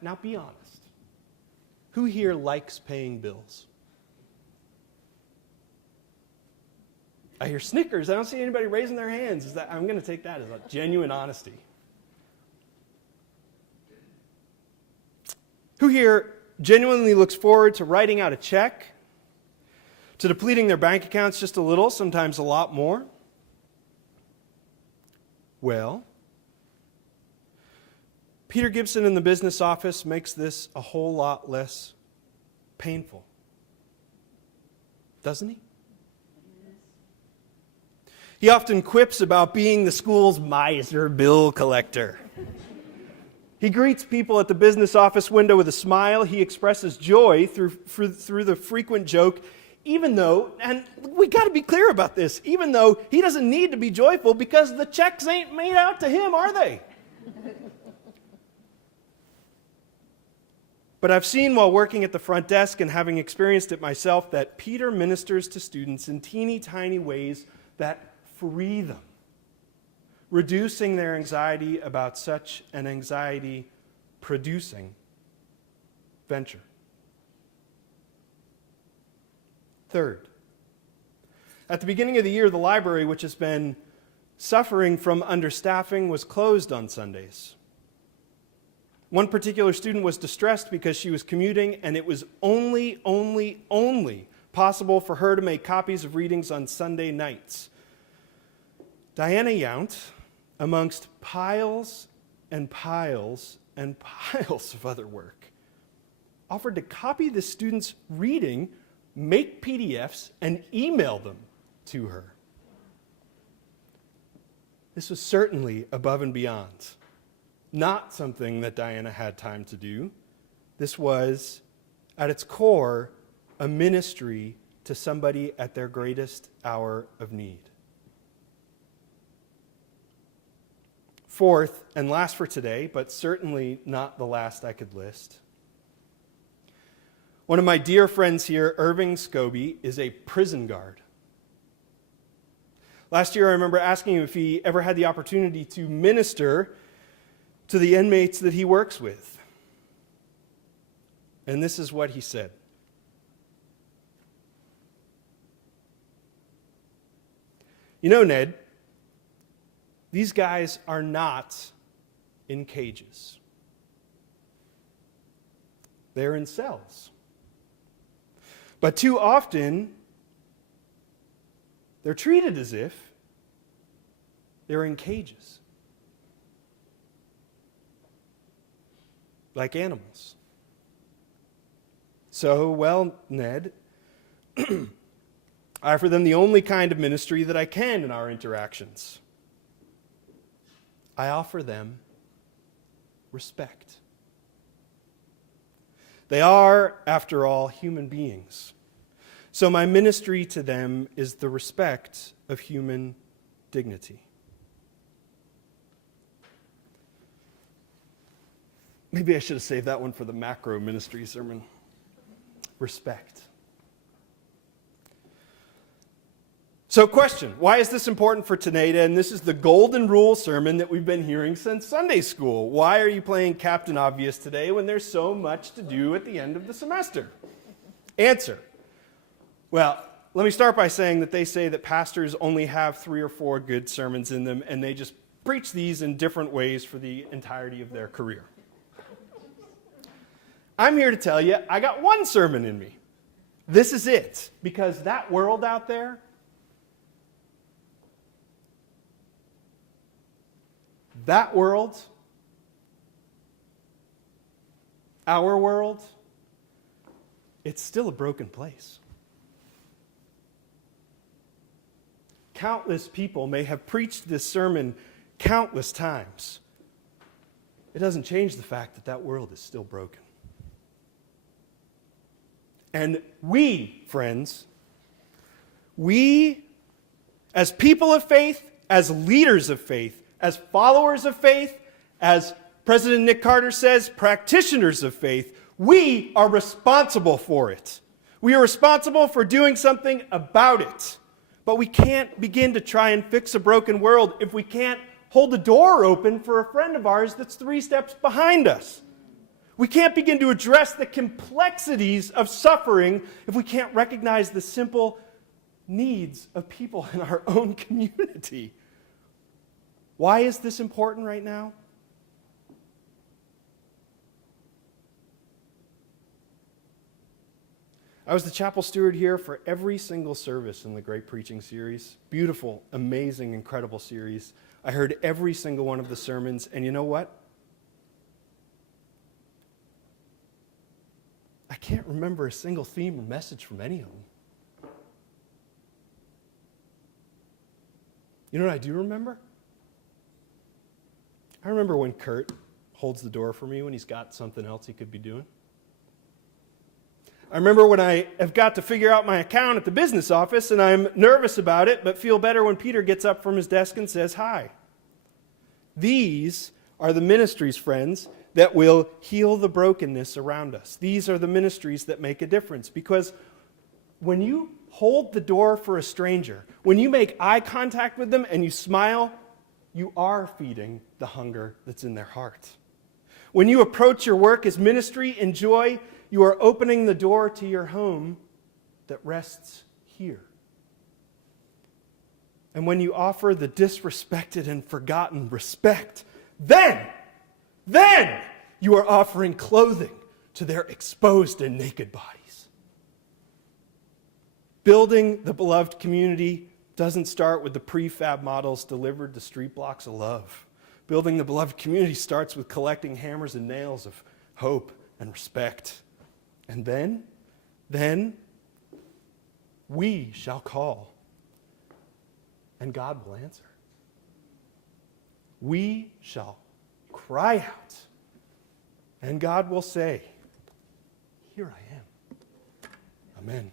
Now be honest. Who here likes paying bills? I hear snickers. I don't see anybody raising their hands. I'm going to take that as a genuine honesty. Who here genuinely looks forward to writing out a check, to depleting their bank accounts just a little, sometimes a lot more? Well, Peter Gibson in the business office makes this a whole lot less painful. Doesn't he? He often quips about being the school's miser bill collector. He greets people at the business office window with a smile. He expresses joy through the frequent joke, even though, and we got to be clear about this, even though he doesn't need to be joyful because the checks ain't made out to him, are they? But I've seen while working at the front desk and having experienced it myself that Peter ministers to students in teeny tiny ways that free them, reducing their anxiety about such an anxiety-producing venture. Third, at the beginning of the year, the library, which has been suffering from understaffing, was closed on Sundays. One particular student was distressed because she was commuting, and it was only possible for her to make copies of readings on Sunday nights. Diana Yount, amongst piles and piles and piles of other work, offered to copy the student's reading, make PDFs, and email them to her. This was certainly above and beyond. Not something that Diana had time to do. This was, at its core, a ministry to somebody at their greatest hour of need. Fourth, and last for today, but certainly not the last I could list. One of my dear friends here, Irving Scobie, is a prison guard. Last year I remember asking him if he ever had the opportunity to minister to the inmates that he works with. And this is what he said. You know, Ned, these guys are not in cages. They're in cells. But too often, they're treated as if they're in cages. Like animals. So, well, Ned, I offer them the only kind of ministry that I can in our interactions. I offer them respect. They are, after all, human beings. So my ministry to them is the respect of human dignity. Maybe I should have saved that one for the macro ministry sermon. Respect. So question, why is this important for today? And this is the golden rule sermon that we've been hearing since Sunday school. Why are you playing Captain Obvious today when there's so much to do at the end of the semester? Answer. Well, let me start by saying that they say that pastors only have 3 or 4 good sermons in them, and they just preach these in different ways for the entirety of their career. I'm here to tell you, I got one sermon in me. This is it. Because that world out there, that world, our world, it's still a broken place. Countless people may have preached this sermon countless times. It doesn't change the fact that that world is still broken. And we, friends, we, as people of faith, as leaders of faith, as followers of faith, as President Nick Carter says, practitioners of faith, we are responsible for it. We are responsible for doing something about it. But we can't begin to try and fix a broken world if we can't hold the door open for a friend of ours that's 3 steps behind us. We can't begin to address the complexities of suffering if we can't recognize the simple needs of people in our own community. Why is this important right now? I was the chapel steward here for every single service in the Great Preaching series. Beautiful, amazing, incredible series. I heard every single one of the sermons, and you know what? I can't remember a single theme or message from any of them. You know what I do remember? I remember when Kurt holds the door for me when he's got something else he could be doing. I remember when I have got to figure out my account at the business office and I'm nervous about it, but feel better when Peter gets up from his desk and says hi. These are the ministries, friends, that will heal the brokenness around us. These are the ministries that make a difference, because when you hold the door for a stranger, when you make eye contact with them and you smile, you are feeding the hunger that's in their heart. When you approach your work as ministry and joy, you are opening the door to your home that rests here. And when you offer the disrespected and forgotten respect, then you are offering clothing to their exposed and naked bodies. Building the beloved community doesn't start with the prefab models delivered to street blocks of love. Building the beloved community starts with collecting hammers and nails of hope and respect. And then we shall call, and God will answer. We shall cry out, and God will say, "Here I am." Amen.